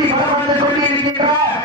கட்டி பகவான் சொல்லி இருக்கின்றார்.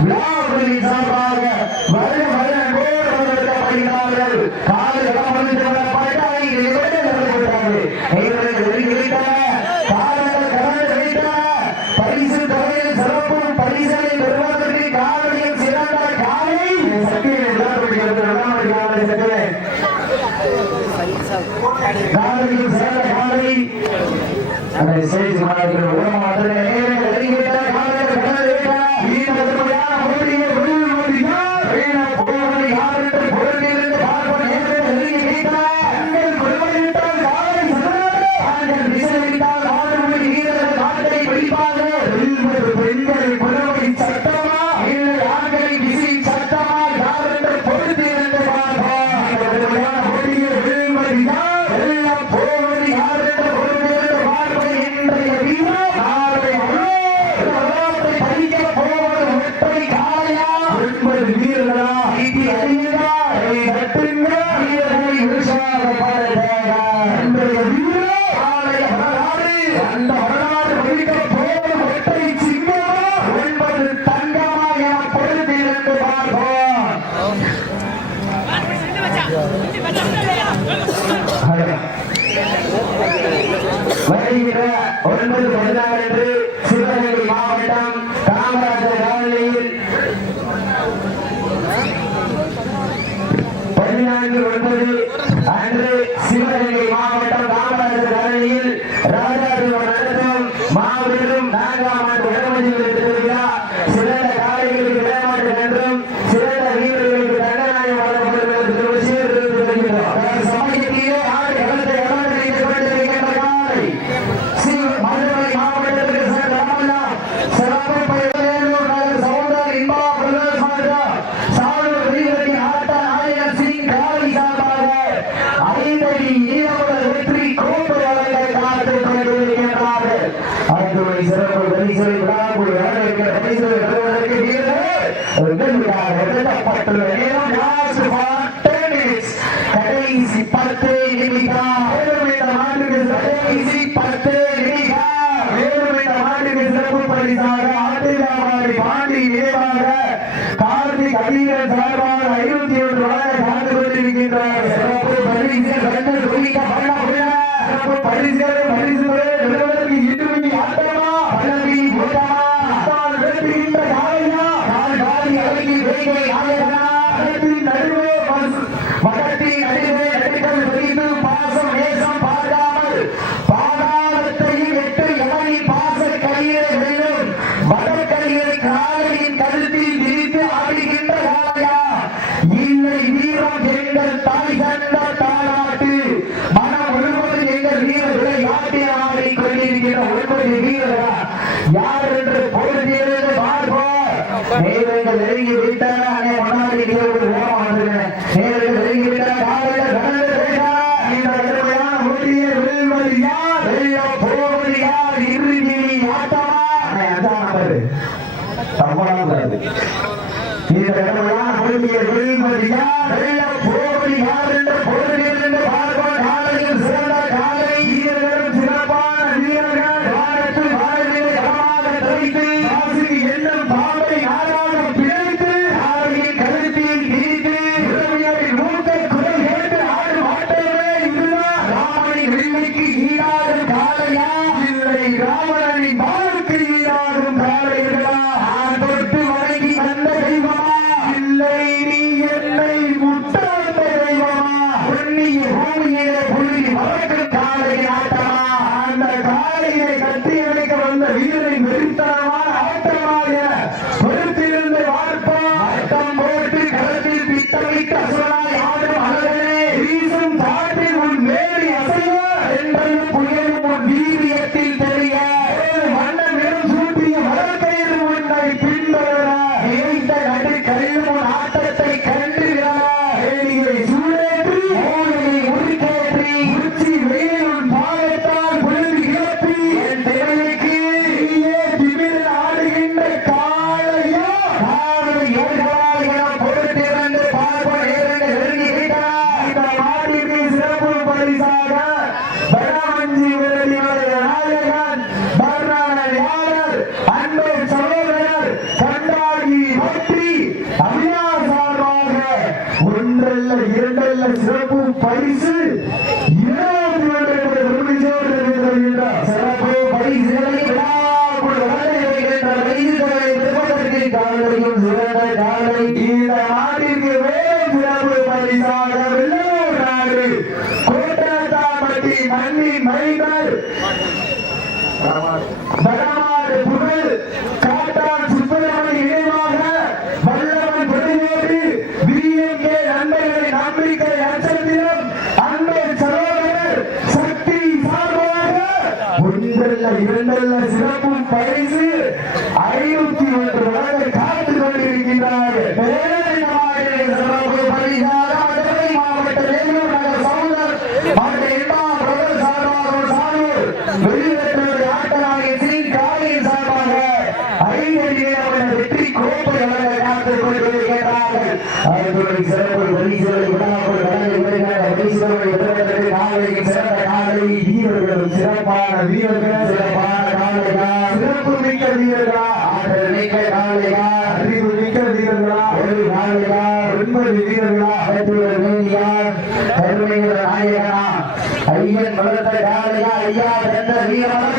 விழாவுகளின் சார்பாக வருக வருக அன்று சிவகங்கை மாவட்டம் கடைசி பத்து வேறுவிட்ட மாநில சிறப்பு பரிசாக ஆத்திராபாடி பாண்டி நினைவாக கார்த்திக் அதிகர் சார்பாக ஐநூத்தி ஒன்று வழங்க கலந்து கொண்டிருக்கின்றார் சிறப்பு பரிசு பரிசு. யார் என்று பொறுத்தியிருந்து பார்ப்போம் நேரங்கள் நெருங்கி விட்டாரே வீரர்களுக்கும் சிறந்த காலை இந்த ஆண்டிற்கு மேலும் சிறப்பு பரிசாக வெள்ளூர் நாடு கோட்டாத்தாம்பட்டி மண்ணி மைந்தர் பகவான் புகழ் காட்டான் சுப்பிரமணி இணைவாக வல்லவன் பிரதிநிதி பிஎம்கே நண்பர்களின் நம்பிக்கை நட்சத்திரம் அன்பை சகோதரர் சக்தி சார்பாக ஒன்றல்ல இரண்டல்ல சிறப்பு பரிசு ஆயிரத்தி சிறப்பு வெளிசேவை உணவாக்கள் கடலை உடைக்கான வெளிசேவை உதவதற்கு நாளைக்கு சிறந்த நாளை வீரர்களும் சிறப்பான வீரர்கள் சிறப்பான நாளைகா சிறப்பு மிக்க வீரர்களா ஆற்றல் மிக்க நாளைகா அறிவு மிக்க வீரர்களா ஒரு நாளைகா ஒன்பது வீரர்களா அழைத்துள்ள மேனியா கருமையுள்ள நாயகனா ஐயன் மலர்த்த நாளையா ஐயா என்ற வீரமாக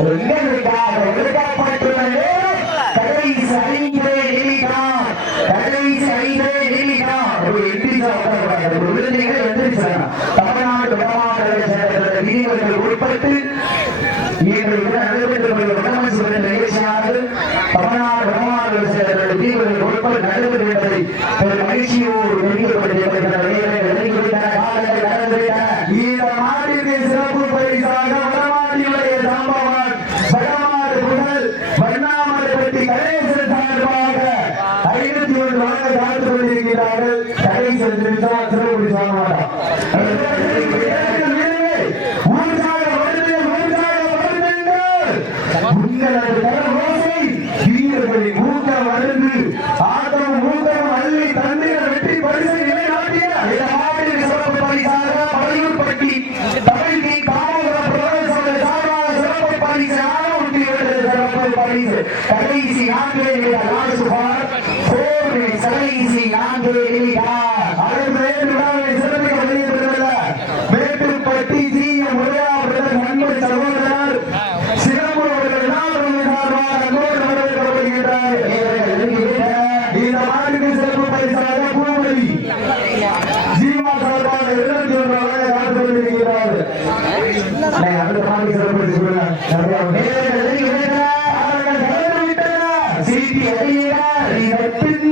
Look at that. Look at that. Yeah.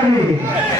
aqui.